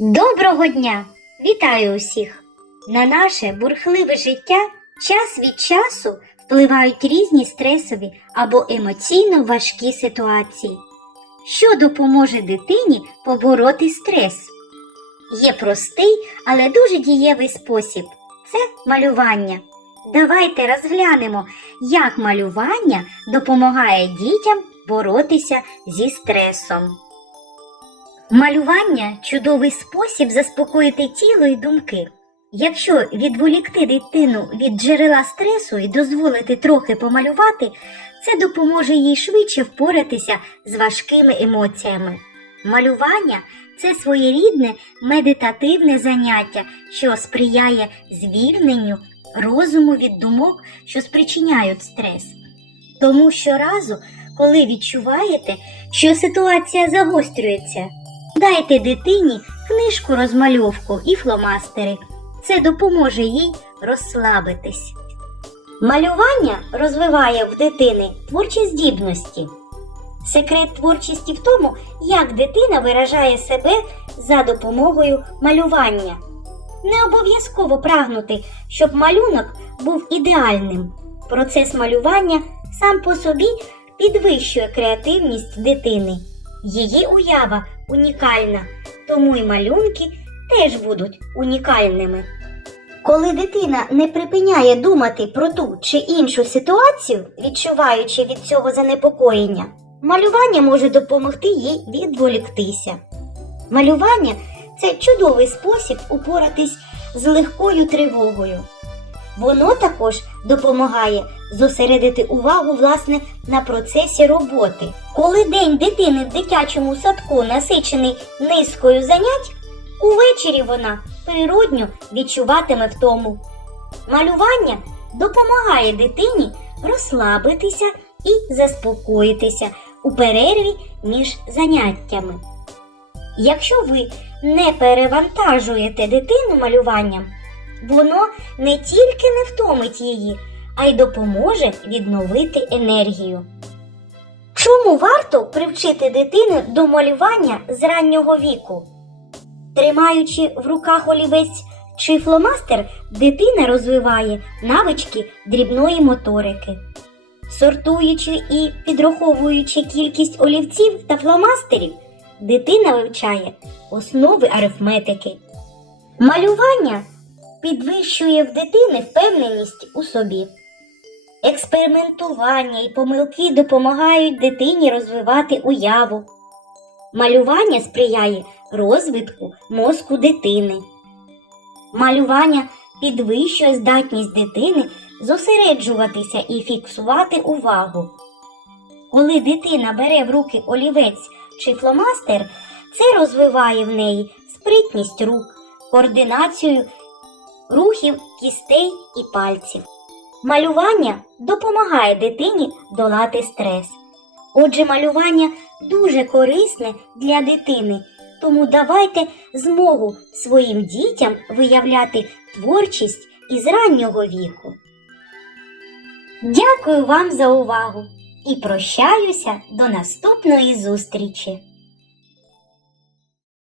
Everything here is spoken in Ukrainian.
Доброго дня! Вітаю усіх! На наше бурхливе життя час від часу впливають різні стресові або емоційно важкі ситуації. Що допоможе дитині побороти стрес? Є простий, але дуже дієвий спосіб це малювання. Давайте розглянемо, як малювання допомагає дітям боротися зі стресом. Малювання чудовий спосіб заспокоїти тіло і думки. Якщо відволікти дитину від джерела стресу і дозволити трохи помалювати, це допоможе їй швидше впоратися з важкими емоціями. Малювання це своєрідне медитативне заняття, що сприяє звільненню розуму від думок, що спричиняють стрес. Тому щоразу, коли відчуваєте, що ситуація загострюється, Дайте дитині книжку розмальовку і фломастери. Це допоможе їй розслабитись. Малювання розвиває в дитини творчі здібності. Секрет творчості в тому, як дитина виражає себе за допомогою малювання. Не обов'язково прагнути, щоб малюнок був ідеальним. Процес малювання сам по собі підвищує креативність дитини. Її уява унікальна, тому й малюнки теж будуть унікальними. Коли дитина не припиняє думати про ту чи іншу ситуацію, відчуваючи від цього занепокоєння, малювання може допомогти їй відволіктися. Малювання це чудовий спосіб упоратись з легкою тривогою. Воно також допомагає зосередити увагу власне на процесі роботи. Коли день дитини в дитячому садку насичений низкою занять, увечері вона природньо відчуватиме втому. Малювання допомагає дитині розслабитися і заспокоїтися у перерві між заняттями. Якщо ви не перевантажуєте дитину малюванням, воно не тільки не втомить її, а й допоможе відновити енергію. Чому варто привчити дитину до малювання з раннього віку? Тримаючи в руках олівець чи фломастер, дитина розвиває навички дрібної моторики. Сортуючи і підраховуючи кількість олівців та фломастерів, дитина вивчає основи арифметики. Малювання підвищує в дитини впевненість у собі. Експериментування і помилки допомагають дитині розвивати уяву. Малювання сприяє розвитку мозку дитини. Малювання підвищує здатність дитини зосереджуватися і фіксувати увагу. Коли дитина бере в руки олівець чи фломастер, це розвиває в неї спритність рук, координацію рухів кістей і пальців. Малювання допомагає дитині долати стрес. Отже, малювання дуже корисне для дитини, тому давайте змогу своїм дітям виявляти творчість із раннього віку. Дякую вам за увагу і прощаюся до наступної зустрічі!